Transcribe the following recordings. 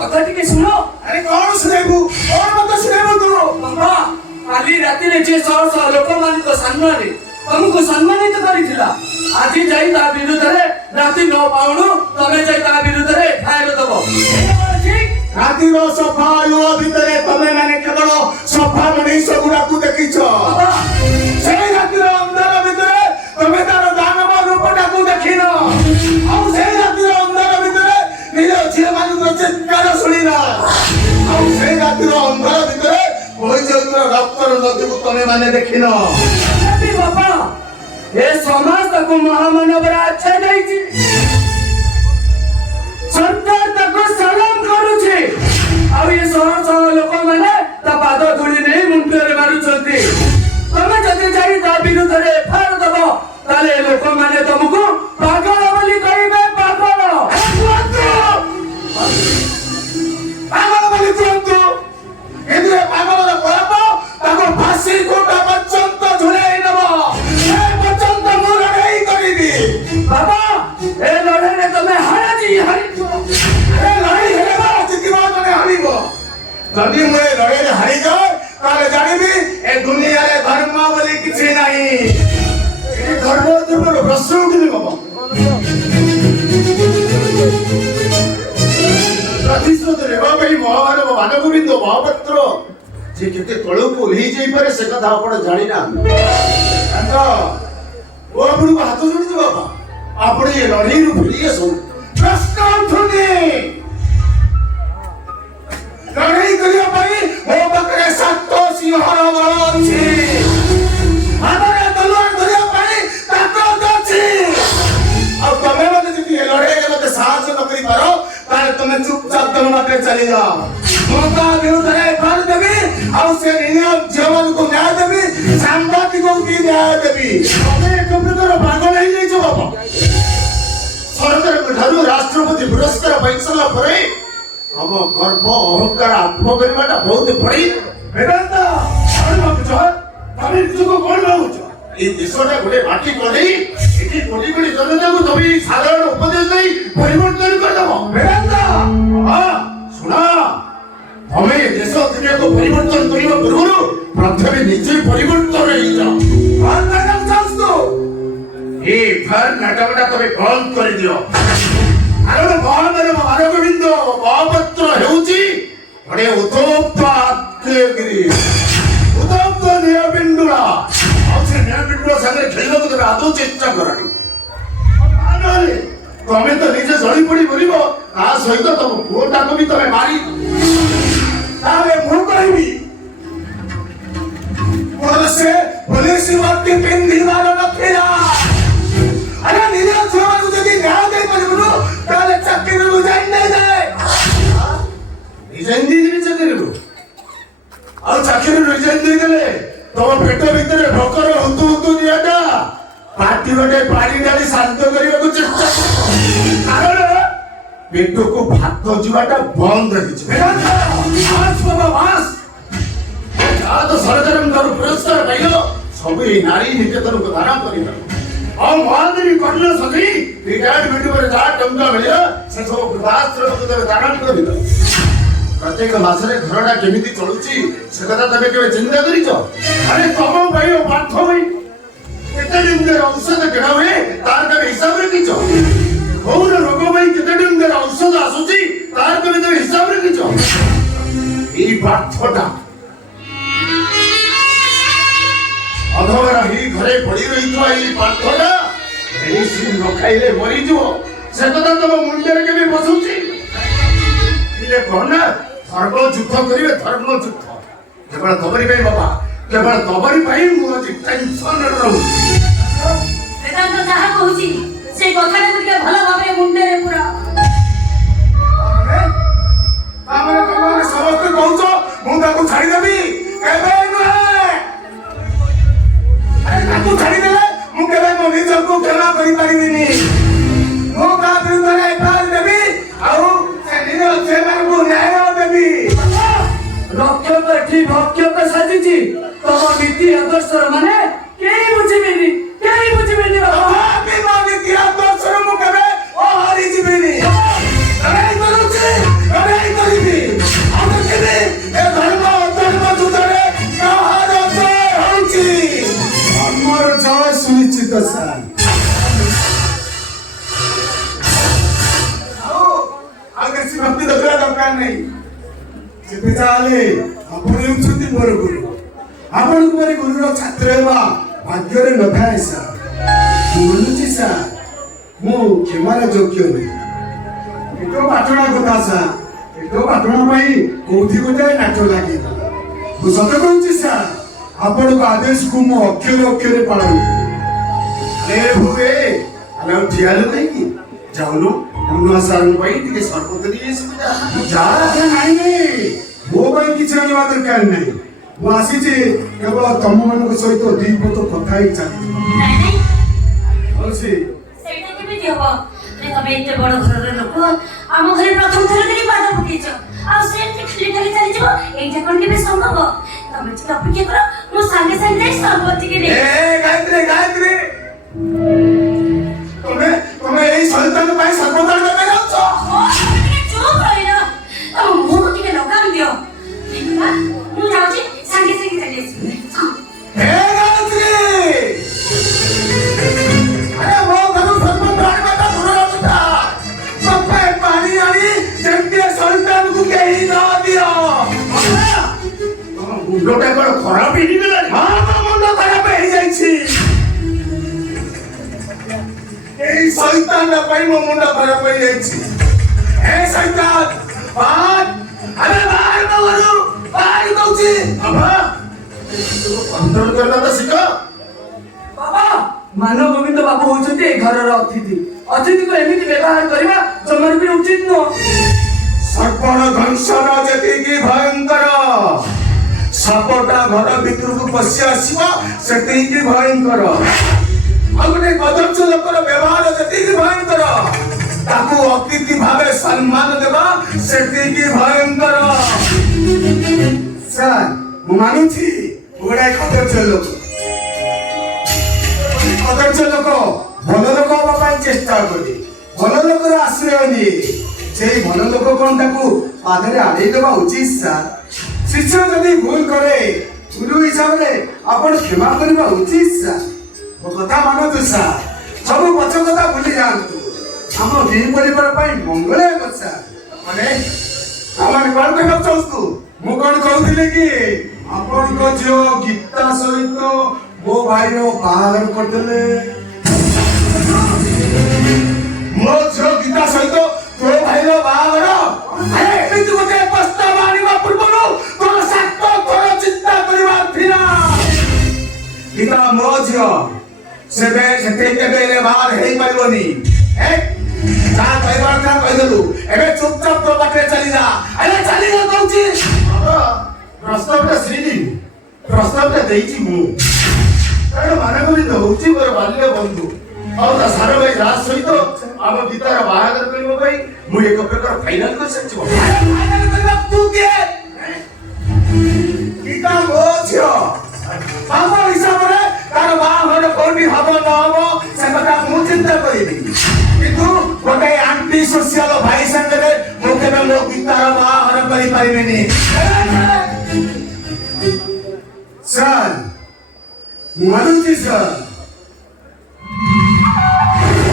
କଥା ଟିକେ ଶୁଣ। ଆରେ କଣ ଶୁଣେଇବୁ? କଣ ମତେ ଶୁଣେଇବୁ ତୁ? ବାବା କାଲି ରାତିରେ ଯେ ଶହ ଶହ ଲୋକମାନଙ୍କ ସାମ୍ନାରେ ତମକୁ ସମ୍ମାନିତ କରିଥିଲା, ଆଜି ଯାଇ ତା ବିରୁଦ୍ଧରେ ରାତି ନ ପାଉଣୁ ତମେ ଯାଇ ତା ବିରୁଦ୍ଧରେ ଏଫଆଇଆର ଦବ। ରାତିର ସଫା ଲୁହ ଭିତରେ ତମେ ମାନେ କେବଳ ସଫା ମଣିଷ ଗୁଡାକୁ ଦେଖିଛ। ସେଇ ରାତିର ଅନ୍ଧାର ଭିତରେ ତମେ ତାର ଦାନବ ରୂପଟାକୁ ଦେଖିନ। ଆଉ ସେଇ ରାତିର ଅନ୍ଧାର ଭିତରେ ନିଜ ଝିଅ ମାନଙ୍କର ଚିତ୍କାର ଶୁଣିନ। ଆଉ ସେଇ ରାତିର ଅନ୍ଧାର ଭିତରେ ବହି ଯାଉଥିବା ରକ୍ତର ନଦୀକୁ ତମେ ମାନେ ଦେଖିନ। ବାପା ଏ ସମାଜ ତାକୁ ମହାମାନବର ଆଖ୍ୟା ଦେଇଛି, ସରକାର ତାକୁ ସଲାମ କରୁଛି, ଆଉ ଏ ଶହ ଶହ ଲୋକମାନେ ତା ପାଦ ଧୂଳି ନେଇ ମୁଣ୍ଡରେ ମାରୁଛନ୍ତି। ତମେ ଯଦି ଯାଇ ତା ବିରୁଦ୍ଧରେ ଏଫଆଇଆର ଦବ ତାହେଲେ ଲୋକମାନେ ତମକୁ ପାଗଳ ବୋଲି କହିବେ। ପାଗଳ ପାଗଳ ବୋଲି କୁହନ୍ତୁ, କିନ୍ତୁ ଏ ପାଗଳର ପାପ ତାକୁ ଫାଶୀ କୋଟା ପର୍ଯ୍ୟନ୍ତ ଝୁଲେଇ ନେବ। ଏ ପର୍ଯ୍ୟନ୍ତ ମୁଁ ଲଢ଼େଇ କରିବି। ବାବା ଏ ଲଢ଼େଇରେ ତମେ ହାରିଯିବ। ଏ ଲଢ଼େଇ ହେଲେ ବା ଜିତିବ, ତମେ ହାରିବ। ଯଦି ମୁଁ ଏ ଲଢ଼େଇରେ ହାରିଯାଏ ତାହେଲେ ଜାଣିବି ଏ ଦୁନିଆରେ ଧର୍ମ ବୋଲି କିଛି ନାହିଁ। ଏ ଧର୍ମ ଧର୍ମର ପ୍ରଶ୍ନ ଉଠିବି ବାବା। ପ୍ରତିଶୋଧ ନେବା ପାଇଁ ମହାମାନବ ମାନଗୋବିନ୍ଦ ମହାପାତ୍ର ଯେ କେତେ ତଳକୁ ଓହ୍ଲେଇ ଯାଇପାରେ ସେ କଥା ଆପଣ ଜାଣିନାହାନ୍ତି। ମୋ ଆପଣଙ୍କୁ ହାତ ଯୋଡ଼ିଛି ବାବା, ଆପଣ ଏ ଲଢ଼େଇରୁ ଫେରି ଆସନ୍ତୁ। ପ୍ରଶ୍ନ ଉଠୁନି। ଲଢ଼େଇ କରିବା ପାଇଁ ମୋ ପାଖରେ 7 ସିଂହର ବଳ ଅଛି। ହାତରେ ତଲୱାର ଧରିବା ପାଇଁ ତାକତ ଅଛି। ଆଉ ତମେ ମାନେ ଯଦି ଏ ଲଢ଼େଇରେ ମତେ ସାହାଯ୍ୟ ନ କରିପାର ତାହେଲେ ତମେ ଚୁପଚାପ ତମ ବାଟରେ ଚାଲିଯାଅ। ମୁଁ ତା ବିରୁଦ୍ଧରେ ଏଫଆଇଆର ଦେବି, ଆଉ ସେ ଝିଅମାନଙ୍କୁ ନ୍ୟାୟ ଦେବି, ସାମ୍ବାଦିକଙ୍କୁ ବି ନ୍ୟାୟ ଦେବି। ତମେ ଏକ ପ୍ରକାର ପାଗଳ ହେଇଯାଇଛ ବାବା। ସରକାରଙ୍କ ଠାରୁ ରାଷ୍ଟ୍ରପତି ପୁରସ୍କାର ପାଇସାରିଲା ପରେ ତମ ଗର୍ବ ଅହଙ୍କାର ଆତ୍ମ କରିବାଟା ବହୁତ ବଢି। ବେଦାନ୍ତ କଣ ଭାବୁଛ? ତମେ ନିଜକୁ କଣ ଭାବୁଛ? এই দেশটা গোটে মাটি করি এটি কোটি কোটি জনতাকে তুমি সাধারণ উপদেশ দেই পরিবর্তন করে দেব। বেদান্ত শোনা, তুমি দেশ দুনিয়াকে পরিবর্তন করিবা পূর্বরু প্রথমে নিজে পরিবর্তন হইযাও। ভাল নাটক চাস তো এই ভাল নাটকটা তুমি বন্ধ করে দিও। কারণ মহামানব ମାନଗୋବିନ୍ଦ ମହାପାତ୍ର ହେଉଛି ଗୋଟେ ଉତ୍ତପ୍ତ ଆତ୍ମୀୟଗିରି, ଉତ୍ତପ୍ତ ନିଆପିଣ୍ଡୁଳା। ଆଉ ସେ ନିଆପିଣ୍ଡୁଳା ସାଙ୍ଗରେ ଖେଳିବାକୁ ତମେ ଆଦୌ ଚେଷ୍ଟା କରନି। ତମେ ତ ନିଜେ ଜଳି ପଡି ମରିବ, ତା ସହିତ ତମ ପୁଅଟାକୁ ବି ତମେ ମାରି। ତାହେଲେ ମୁଁ କହିବି ମୋର ସେ ପୋଲିସ ବର୍ତ୍ତି ପିନ୍ଧିବାର ନଥିଲା। ଆରେ ନିଜ ଝିଅମାନଙ୍କୁ ଯଦି ନ୍ୟାୟ ଦେଇପାରିବୁନୁ ତାହେଲେ ଚାକିରିରୁ ରିଜାଇନ୍ ନେଇଯାଏ। ରିଜାଇନ୍ ଦେଇଦେବି ଚାକିରିରୁ। ଆଉ ଚାକିରିରୁ ରିଜାଇନ୍ ଦେଇଦେଲେ ତମ ପେଟ ଭିତରେ ଭୋକର ହୁତୁ ହୁତୁ ନିଆଟା ପାଟି ଗୋଟେ ପାଣି ଢାଳି ଶାନ୍ତ କରିବାକୁ ଚେଷ୍ଟା କର। କାରଣ ପେଟକୁ ଭାତ ଯିବାଟା ବନ୍ଦ ହେଇଛି। ତ ସରକାରଙ୍କର ପୁରସ୍କାର ପାଇଲ, ସବୁ ଏଇ ନାରୀ ନିକେତନକୁ ଦାନ କରିବ। ଆଉ ମହାଦେବୀ କର୍ଣ୍ଣ ସଜେଇ ରିଟାୟାରମେଣ୍ଟ ପରେ ଯାହା ଟଙ୍କା ମିଳିବ ସେ ସବୁ ବୃଦ୍ଧାଶ୍ରମକୁ ତମେ ଦାନ କରିବ। ପ୍ରତ୍ୟେକ ମାସରେ ଘରଟା କେମିତି ଚଳୁଛି ସେ କଥା ତମେ କେବେ ଚିନ୍ତା କରିଛ? ଆରେ ତମ ପାଇଁ ପାଠ ପାଇଁ କେତେ ଟଙ୍କାର ଔଷଧ କିଣା ହୁଏ ତାର ତମେ ହିସାବ ରଖିଛ? କୋଉ ରୋଗ ପାଇଁ କେତେ ଟଙ୍କାର ଔଷଧ ଆସୁଛି ତାର ତମେ ହିସାବ ରଖିଛ? ଏଇ ପାଠଟା ଅଧବରା ହିଁ ଘରେ ପଡି ରହିଥିବା ଏଇ ପାଠଟା ମେଡିସିନ ନ ଖାଇଲେ ମରିଯିବ, ସେ କଥା ତମ ମୁଣ୍ଡରେ କେବେ ବସୁଛି? କଣ ନା ଧର୍ମ ଯୁଦ୍ଧ କରିବେ, ଧର୍ମ ଯୁଦ୍ଧ କେବଳ ତମରି ପାଇଁ ବାବା, କେବଳ ତମରି ପାଇଁ ମୁଁ ଆଜି ଟେନସନରେ ରହୁଛି। ବେଦାନ୍ତ ଯାହା କହୁଛି ସେ କଥାଟା ଟିକେ ଭଲ ଭାବରେ ମୁଣ୍ଡରେ ପୁରା। ତମେ ସମସ୍ତେ କହୁଛ ମୁଁ ତାକୁ ଛାଡ଼ିଦେବି, କେବେ ନୁହେଁ। ତାକୁ ଛାଡ଼ିଦେଲେ ମୁଁ କେବେ ମୋ ନିଜକୁ କ୍ଷମା କରିପାରିବିନି। ମୁଁ ତା ବିରୁଦ୍ଧରେ ଏଫଆଇଆର ଦେବି, ଆଉ ସେ ନିଜ ଝିଅମାନଙ୍କୁ ନ୍ୟାୟ ଦେବି। ରକ୍ଷକ ଏଠି ଭକ୍ଷକ ସାଜିଛି, ତମ ନୀତି ଆଦର୍ଶର ମାନେ କେହି ବୁଝିବେନି, କେହି ବୁଝିବେନି। ମୋ ନୀତି ଆଦର୍ଶରୁ ମୁଁ କେବେ ହାରିଯିବିନି। ଲଢ଼େଇ କରୁଛି, ଲଢ଼େଇ କରି ନାହିଁ ଯେତେ ଚାହେଲେ ଆପଣ ହେଉଛନ୍ତି ମୋର ଗୁରୁ ଆପଣଙ୍କୁ ପରି ଗୁରୁର ଛାତ୍ର ହେବା ଭାଗ୍ୟରେ ନଥାଏ ସାର୍ ମୁଁ ମାନୁଛି ସାର୍ ମୁଁ କ୍ଷମାର ଯୋଗ୍ୟ ନୁହେଁ ଏଠୁ ପାଠଣା କଥା ସାର୍ ଏଠୁ ପାଠଣା ପାଇଁ କୋଉଠି ଗୋଟେ ନାଟ ଲାଗିବ ମୁଁ ସତ କହୁଛି ସାର୍ ଆପଣଙ୍କ ଆଦେଶକୁ ମୁଁ ଅକ୍ଷରେ ଅକ୍ଷରେ ପାଳନ କରେ ହୁଏ ଆମେ ଆଉ ଠିଆଲୁ କାହିଁକି ଯାଉନୁ ନୂଆ ସାରଙ୍କ ପାଇଁ ଟିକେ ସରପତ ନେଇ ଆସିବୁ ଯାହା ନାହିଁ ମୋ ପାଇଁ କିଛି ଆଣିବା ଦରକାର ନାହିଁ ମୁଁ ଆସିଛି କେବଳ ତମମାନଙ୍କ ସହିତ ଦୁଇ ପଦ କଥା ହେଇ ଚାଲିଛି ନାଇଁ ନାଇଁ ମାଉସୀ ସେଇଟା କେମିତି ହବ ତମେ ଏତେ ବଡ ଘରର ଲୋକ ଆମ ଘରେ ପ୍ରଥମ ଥର ଦେଖି ପାଦ ପକେଇଛ ଆଉ ସେ ଖାଲି ଖାଲି ଚାଲିଯିବ ଏଇଟା କଣ କେବେ ସମ୍ଭବ ତମେ ଟିକେ ଅପେକ୍ଷା କର ମୁଁ ସାଙ୍ଗେ ସାଙ୍ଗେ ଯାଇ ସରପତ ଟିକେ ନେଇ ଗାୟତ୍ରୀ ଗାୟତ୍ରୀ ତମେ ଏଇ ସନ୍ତାନ ପାଇଁ ସର୍ବଦାନ ଦେବେ ଯାଉଛ ଚୁପ ରହିଲ ତମ ମୁହଁକୁ ଟିକେ ଲଗାମ ଦିଅ ମୁଁ ଯାଉଛି ସାଙ୍ଗେ ସାଙ୍ଗେ ଚାଲି ଆସିବି ହେ ଗାୟତ୍ରୀ ଆରେ ମୋ ଘରୁ ସର୍ବଦାନ ଆଣିବାଟା ଦୂର କଥା ସଫା ପାଣି ଆଣି ଯେମିତି ସନ୍ତାନକୁ କେହି ନ ଦିଅ ମୁଣ୍ଡଟା କଣ ଖରାପ ହେଇଗଲାଣି ହଁ ମୋ ମୁଣ୍ଡ ଖରାପ ହେଇଯାଇଛି এই শয়তানটা পাই মো মুন্ডা খারাপ হয়ে যাচ্ছে এই শয়তান বাদ আরে বাদ বাবু বাদ কইছি বাবা কন্ট্রোল করনা তো শিখো ବାବା ମାନବ ଗୋବିନ୍ଦ ବାବୁ ହଉଛନ୍ତି ଏ ଘରର ଅତିଥି ଅତିଥିକୁ ଏମିତି ବ୍ୟବହାର କରିବା ଜମାରୁ ବି ଉଚିତ ନୁହଁ ସର୍ପଣ ଦଂଶନ ଯେତିକି ଭୟଙ୍କର ସାପଟା ଘର ଭିତରକୁ ପଶି ଆସିବ ସେତିକି ଭୟଙ୍କର ଆଉ ଗୋଟେ କଦର୍ଚ୍ଚ ଲୋକର ବ୍ୟବହାର ଯେତିକି ଭୟଙ୍କର ତାକୁ ଅତିଥି ଭାବେ ସମ୍ମାନ ଦେବା ସେତିକି ଭୟଙ୍କର ସାର୍ ମୁଁ ମାନୁଛି ଗୋଟେ କଦର୍ଚ୍ଚ ଲୋକ କଦର୍ଚ୍ଚ ଲୋକ ଭଲ ଲୋକ ହବା ପାଇଁ ଚେଷ୍ଟା କରେ ଭଲ ଲୋକର ଆଶ୍ରୟ ନିଏ ସେଇ ଭଲ ଲୋକ କଣ ତାକୁ ପାଦରେ ଆଡ଼େଇ ଦେବା ଉଚିତ ସାର୍ ଶିଷ୍ୟ ଯଦି ଭୁଲ କରେ ଗୁରୁ ହିସାବରେ ଆପଣ କ୍ଷମା କରିବା ଉଚିତ ସାର୍ ମୋ କଥା ମାନନ୍ତୁ ସାର୍ ସବୁ ପଛ କଥା ଭୁଲି ଯାଆନ୍ତୁ ଆମ ଦୁଇ ପରିବାର ପାଇଁ ମଙ୍ଗଳ ହେବ ସାର୍ ମାନେ ଆମେ କଣ କହିବାକୁ ଚାହୁଁଛୁ ମୁଁ କଣ କହୁଥିଲି କି ଆପଣଙ୍କ ଝିଅ ଗୀତା ସହିତ ମୋ ଭାଇର ବାହାଘର କରିଦେଲେ ମୋ ଝିଅ ଗୀତା ସହିତ ତୋ ଭାଇର ବାହାଘର ଆରେ ଏମିତି ଗୋଟେ ପ୍ରସ୍ତାବ ଆଣିବା ପୂର୍ବରୁ ତୋର 7 ଥର ଚିନ୍ତା କରିବା ଥିଲା ଗୀତା ମୋ ଝିଅ ସେବେ ସେତେ କେବେ ବାହାର ହେଇପାରିବନି ଯାହା କହିବାର କଥା କହିଦେଲୁ ଏବେ ଚୁପଚାପ ତୋ ପାଖରେ ଚାଲିଯା ଆରେ ଚାଲିଯା କହୁଛି ପ୍ରସ୍ତାବଟା ଦେଇଛି ମୁଁ କାରଣ ମାନଗୋବିନ୍ଦ ହଉଛି ମୋର ବାଲ୍ୟ ବନ୍ଧୁ ଆଉ ତା ସାନ ଭାଇ ରାଜ ସହିତ ଆମ ଗୀତାର ବାହାଘର କରିବା ପାଇଁ ମୁଁ ଏକ ପ୍ରକାର ଫାଇନାଲ କରିସାରିଛି ଫାଇନାଲ କରିବା ତୁ କିଏ ଗୀତା ମୋ ଝିଅ ଆମ ହିସାବରେ ତାର ବାହାଘର କୋଉଠି ହବ ନ ହବ ସେ କଥା ମୁଁ ଚିନ୍ତା କରିବି କିନ୍ତୁ ଗୋଟେ ଆଣ୍ଟି ସୋସିଆଲ ଭାଇ ସାଙ୍ଗରେ ମୁଁ କେବେ ମୋ ଗୀତାର ବାହାଘର କରିପାରିବିନି ସାର୍ ମୁଁ ମାନୁଛି ସାର୍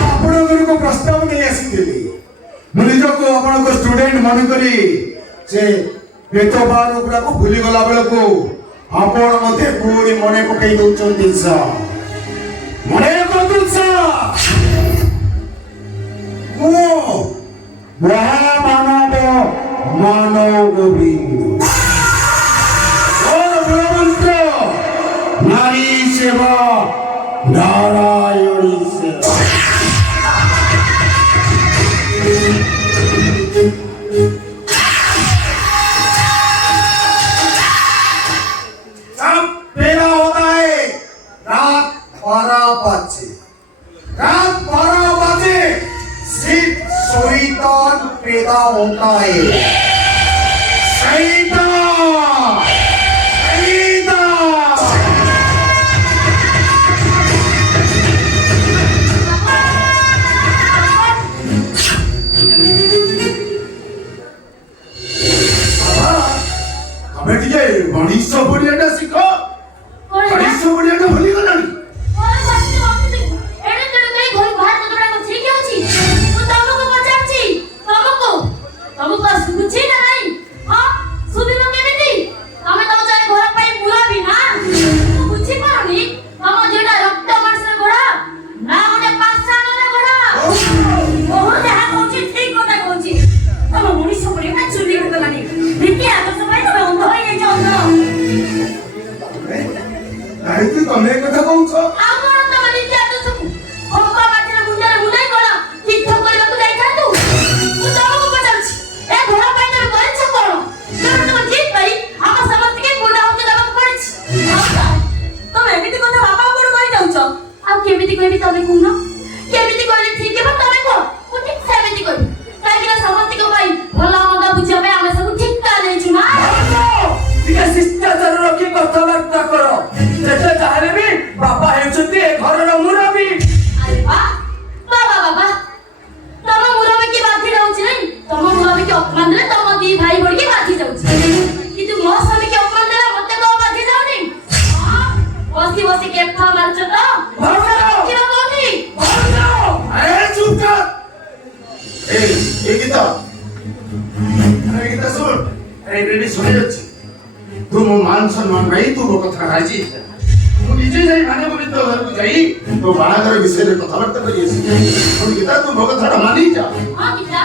ଆପଣଙ୍କ ପ୍ରସ୍ତାବ ନେଇ ଆସିଥିଲି ମୁଁ ନିଜକୁ ଆପଣଙ୍କ ଷ୍ଟୁଡେଣ୍ଟ ମନେକରି ସେ ବେତବାର ଗୁଡାକୁ ଭୁଲିଗଲା ବେଳକୁ ଆପଣ ମତେ ପୁଣି ମନେ ପକେଇ ଦଉଛନ୍ତି ସାର୍ ମନେ ପକାନ୍ତୁ ସାର୍ ମୁଁ ମହାମାନବ ମାନବ ଗୋବିନ୍ଦ ମନ୍ତ୍ର নারী সেবা নারায়ণী সেবা सब मेरा होता है रात 12 बजे रात 12 बजे सिर्फ शैतान पैदा होता है शैतान ଗଣିତ ବଢିଆଟା ଶିଖ ଗଣିତ ବଢିଆଟା ଭୁଲିଗଲାଣି ତମକୁ ଶୁଭୁଛି ନା ନାଇଁ ତମେ ଏ କଥା କହୁଛ? ଆମର ତ ନିତ୍ୟ ଆଦର୍ଶକୁ ଅପା ମାଟିର ମୁଣ୍ଡରେ ମୁଣ୍ଡାଇ କଣ ତୀର୍ଥ କରିବାକୁ ଯାଇଥାନ୍ତୁ? ମୁଁ ତମକୁ ପଚାରୁଛି, ଏ ଘର ପାଇଁ ତମେ କରିଛ କଣ? କାରଣ ତମ ଜିଦ୍ ପାଇଁ ଆମ ସମସ୍ତଙ୍କୁ ପୁର୍ଣାହୁତି ଦେବାକୁ ପଡ଼ିଛି। ତମେ ଏମିତି କଥା ବାପା ଉପରୁ କହି ଯାଉଛ। ଆଉ କେମିତି କହିବି ତମେ କହୁନ? କେମିତି କହିଲେ ଠିକ ହେବ ତମେ କୁହ? ମୁଁ ଠିକ ସେମିତି କହିବି, କାହିଁକି ନା ସମସ୍ତଙ୍କ ପାଇଁ ଭଲ ମନ୍ଦ ବୁଝିବା ପାଇଁ ଆମେ ସବୁ ଠିକା ଦେଇଛୁ ନା। ଟିକେ ଶିଷ୍ଟାଚାର ରଖି କଥାବାର୍ତ୍ତା କର। ଯେତେ ଯାହାହେଲେ ବି ବାପା ହେଉଛନ୍ତି ଏ ଘରର ମୁରବୀ। ଆରେ ବା ବାବା ବାବା, ତମ ମୁରବୀ କି ବାଧି ଯାଉଛି ନାଇଁ? ତମ ମୁରବୀ କି ଅପମାନ ଦେଲେ ତମ ଦି ଭାଇ ଭଳିକି ବାଧି ଯାଉଛି, କିନ୍ତୁ ମୋ ସ୍ୱାମୀ କି ଅପମାନ ଦେଲେ ମତେ କଣ ବାଧି ଯାଉନି? ବସି ବସି କେଫା ମାରୁଛ ତ? ଦେଖିବ କୋଉଠି? চুপ কর। এই গীতা শুন, এই রেডি শুনে যাচ্ছি। তু ମୋ ମାନ ସମ୍ମାନ ପାଇଁ ତୁ ମୋ କଥା ରାଜି। ମୁଁ ନିଜେ ଯାଇ ଭାନବରୀ ତୋ ଘରକୁ ଯାଇ ତୋ ବାହାଘର ବିଷୟରେ କଥାବାର୍ତ୍ତା କରି ଆସିବି। ଶୁଣ ଗୀତା, ତୁ ମୋ କଥାଟା ମାନି ଯା। ହଁ ଗୀତା,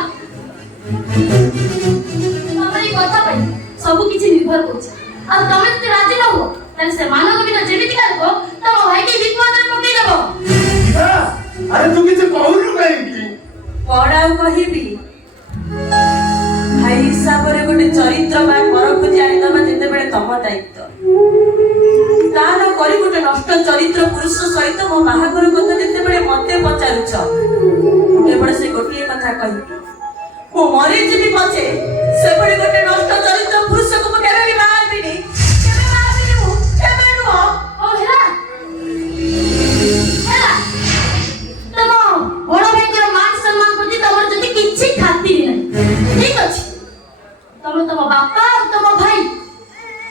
ତମରି କଥା ପାଇଁ ସବୁ କିଛି ନିର୍ଭର କରୁଛି। ଆଉ ତମେ ଯଦି ରାଜି ନ ହୁଅ ତାହେଲେ ସେ ମାନବ ବିନା ଯେମିତି କାଟିବ ତମ ଭାଇକି ବିପଦରେ ପକେଇ ଦେବ। ଗୀତା, ଆରେ ତୁ କିଛି କହୁନୁ କାହିଁକି? କଣ ଆଉ କହିବି? ଭାଇ ହିସାବରେ ଗୋଟେ ଚରିତ୍ରବାନ ବର ଖୋଜି ଆଣିଦବା ଯେତେବେଳେ ତମ ଦାୟିତ୍ୱ, ତା ନ କରି ଗୋଟେ ନଷ୍ଟ ଚରିତ୍ର ପୁରୁଷ ସହିତ ମୋ ବାହାଘର କଥା ଯେତେବେଳେ ମତେ ପଚାରୁଛ, ମୁଁ କେବଳ ସେ ଗୋଟିଏ କଥା କହିବି, ମୁଁ ମରିଯିବି ପଛେ ସେଭଳି ଗୋଟେ ନଷ୍ଟ ଚରିତ୍ର ପୁରୁଷକୁ ମୁଁ କେବେ ବି ବାହା ହେବିନି। କେବେ ବାହା ହେବିନି, ମୁଁ କେବେ ନୁହଁ। ଓ ହେଲା ହେଲା, ତମ ବଡ ଭାଇଙ୍କର ମାନ ସମ୍ମାନ ପ୍ରତି ତମର ଯଦି କିଛି ଖାତିର ନାହିଁ, ଠିକ ଅଛି? ତମ ବାପା ଆଉ ତମ ଭାଇ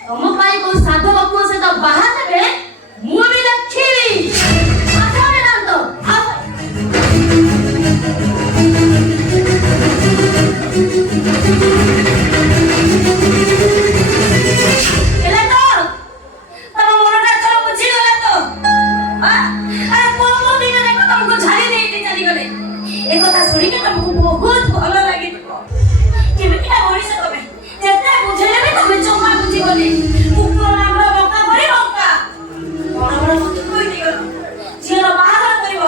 ତମ ପାଇଁ କୋଉ ସାଧବ ପୁଅ ସହିତ ବାହା ଦେବେ ମୁଁ ବି ଦେଖିବି। ଆସରେ ନାନ୍ତ ହେଲା ତ ତମ ମନଟା ତ ବୁଝିଗଲା ତ? ଆରେ କୋଉ ଦିନ ଦେଖ ତମକୁ ଝାଡ଼ି ଦେଇକି ଚାଲିଗଲେ, ଏ କଥା ଶୁଣିକି ତମକୁ ବହୁତ ଭଲ ଲାଗିଥିବ। କେମିତିକା ମଣିଷ ତମେ, ଯେତେ ବୁଝେଇଲେ ବି ତମେ ଜମା ବୁଝିବନି। କୁକୁର ନାମର ବଙ୍କା ପରି ବଙ୍କା। ବଡ଼ ବଡ଼ କଥା କହି ଦେଇଗଲ, ଝିଅର ବାହାଘର କରିବ।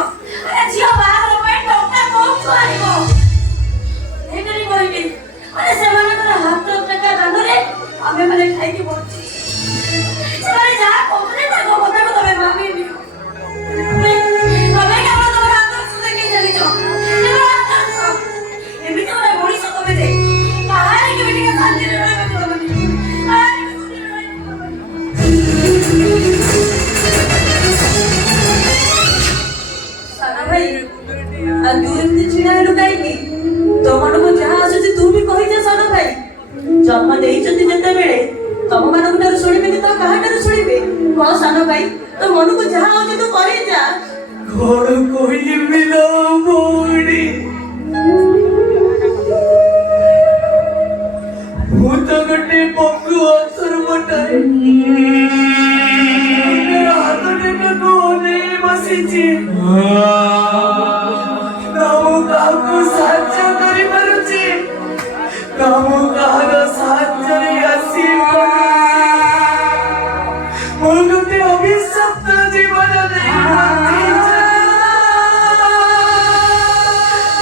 ଆରେ ଝିଅ ବାହାଘର ପାଇଁ ଟଙ୍କା କୋଉଠୁ ଆଣିବ? ଏଇଠି କହିବି, ଆରେ ସେମାନଙ୍କର ହାତ ଟଙ୍କା ଦାନରେ ଆମେ ମାନେ ଖାଇକି ବଞ୍ଚୁ। ସେମାନେ ଯାହା କହୁଥିଲେ ତାଙ୍କ କଥାକୁ ତମେ ମାନିନି। ତମେ କେବଳ ତମର ଆଦର୍ଶ ଦେଖି ଚାଲିଛ। ଏମିତି ଗୋଟେ ମଣିଷ ତମେ ଯେ କାହାରି କେବେ ଟିକେ ଶାନ୍ତିରେ ରହିବାକୁ ଦବନି। ସାନ ଭାଇ, ଆଉ ତୁ ଏମିତି ଛିଡ଼ା ହେଲୁ କାହିଁକି? ତୋ ମନକୁ ଯାହା ଆସୁଛି ତୁ ବି କହିଯା ସାନ ଭାଇ। ଜନ୍ମ ଦେଇଛନ୍ତି ଯେତେବେଳେ ତମ ମାନଙ୍କ ଠାରୁ ଶୁଣିବେନି ତ କାହାଠାରୁ ଶୁଣିବେ? କହ ସାନ ଭାଇ, ତୋ ମନକୁ ଯାହା ହଉଛି ତୁ କହିଯା। କଣ କହିବି ଲୋ ଭଉଣୀ, ମୁଁ ତ ଗୋଟେ ପଙ୍ଗୁ ଅସର ଗୋଟାଏ ହାତ ଟେକାକୁ ଅନେଇ ବସିଛି। ନା ମୁଁ କାହାକୁ ସାହାଯ୍ୟ କରିପାରୁଛି, ନା ମୁଁ କାହାର ସାହାଯ୍ୟରେ ଆସିପାରୁଛି। ମୁଁ ଗୋଟେ ଅଭିଶପ୍ତ ଜୀବନ ନେଇ ବଞ୍ଚିଛି।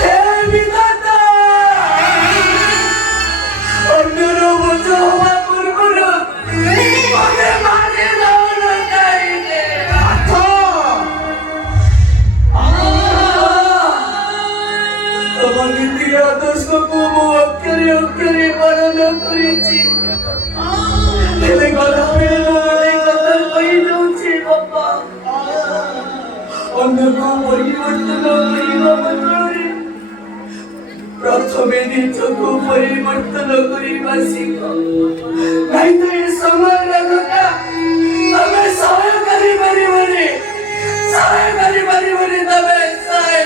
ହେ ବିଧାତା, ଅନ୍ୟର ବୋଝ ହବା ପୂର୍ବରୁ ମତେ ମାରିଦଉନ କାହିଁକି? ତମ ନୀତି ଆଦର୍ଶକୁ ମୁଁ ଅକ୍ଷରେ ଅକ୍ଷରେ ପାଳନ କରିଛି, ହେଲେ ଗଲାବେଳେ କଥା କହିଯାଉଛି ବାପା, ଅନ୍ୟକୁ ପରିବର୍ତ୍ତନ କରିବା ବଦଳରେ ପ୍ରଥମେ ନିଜକୁ ପରିବର୍ତ୍ତନ କରିବା ଶିଖ, ନାଇଁ ତ ଏ ସମୟର କଥା ତମେ ସହ୍ୟ କରିପାରିବନି, ସହ୍ୟ କରିପାରିବନି, ତମେ ସହ୍ୟ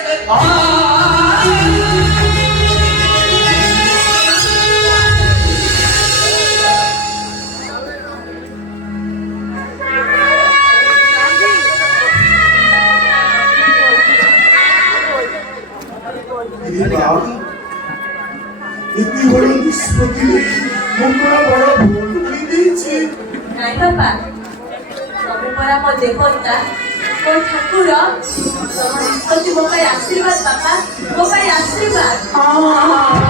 इतनी बड़ी निष्पत्ति नहीं, मुकरा बड़ा भूल नहीं दी थी। ନାଇଁ ବାପା, ତମେ ପରା ମୋ ଦେବତା ମୋ ଠାକୁର ତମ ନିଷ୍ପତ୍ତି ମୋ ପାଇଁ ଆଶୀର୍ବାଦ ବାପା ମୋ ପାଇଁ ଆଶୀର୍ବାଦ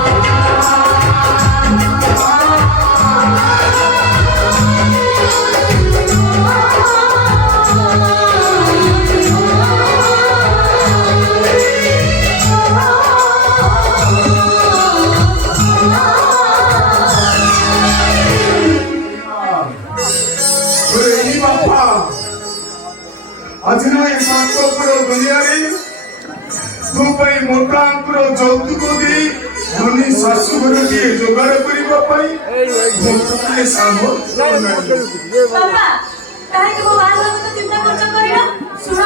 ଏଇ ବାପା ଆଜି ଏ ସାତପୁର ଦୁନିଆରେ ତୋ ପାଇଁ ମୋଟା ଅଙ୍କୁର ଯୌତୁକ ଦେଇ ଧନୀ ଶାଶୁଘରଟିଏ ଯୋଗାଡ଼ କରିବା ପାଇଁ ମୋତେ ସାମର୍ଥ୍ୟ ନାହିଁ। ବାପା କାହିଁକି ମୋ ବାହାଘର କଥା ଚିନ୍ତା କରୁଛ କହିଲ ଶୁଣ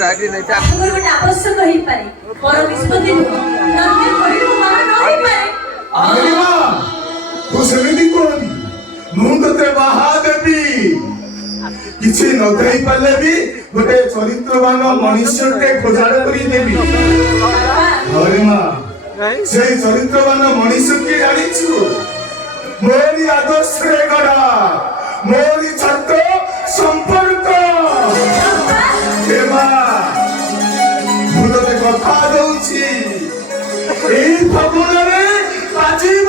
ବାହାଘର ଗୋଟେ ଆବଶ୍ୟକ ହେଇପାରେ ପର ନିଷ୍ପତ୍ତି ନୁହଁ ନହେଲେ କହିଲେ ମୋ ବାହା ନ ହେଇପାରେ ଆରେ ମା ତୁ ସେମିତି କୁହନି ମୁଁ ତତେ ବାହା ଦେବି କିଛି ନ ଦେଇ ପାରିଲେ ବି ଗୋଟେ ଚରିତ୍ରବାନ ମଣିଷଟେ ଖୋଜାଡ଼ କରି ଦେବି। ଆରେ ମା ସେଇ ଚରିତ୍ରବାନ ମଣିଷ କିଏ ଜାଣିଛୁ ମୋରି ଆଦର୍ଶରେ ଗଢ଼ା ମୋରି ଛାତ୍ର ସମ୍ପର୍କ ଏ ମା ମୁଁ ତତେ କଥା ଦଉଛି ଏଇ ଫଗୁଣରେ ବାଜିବ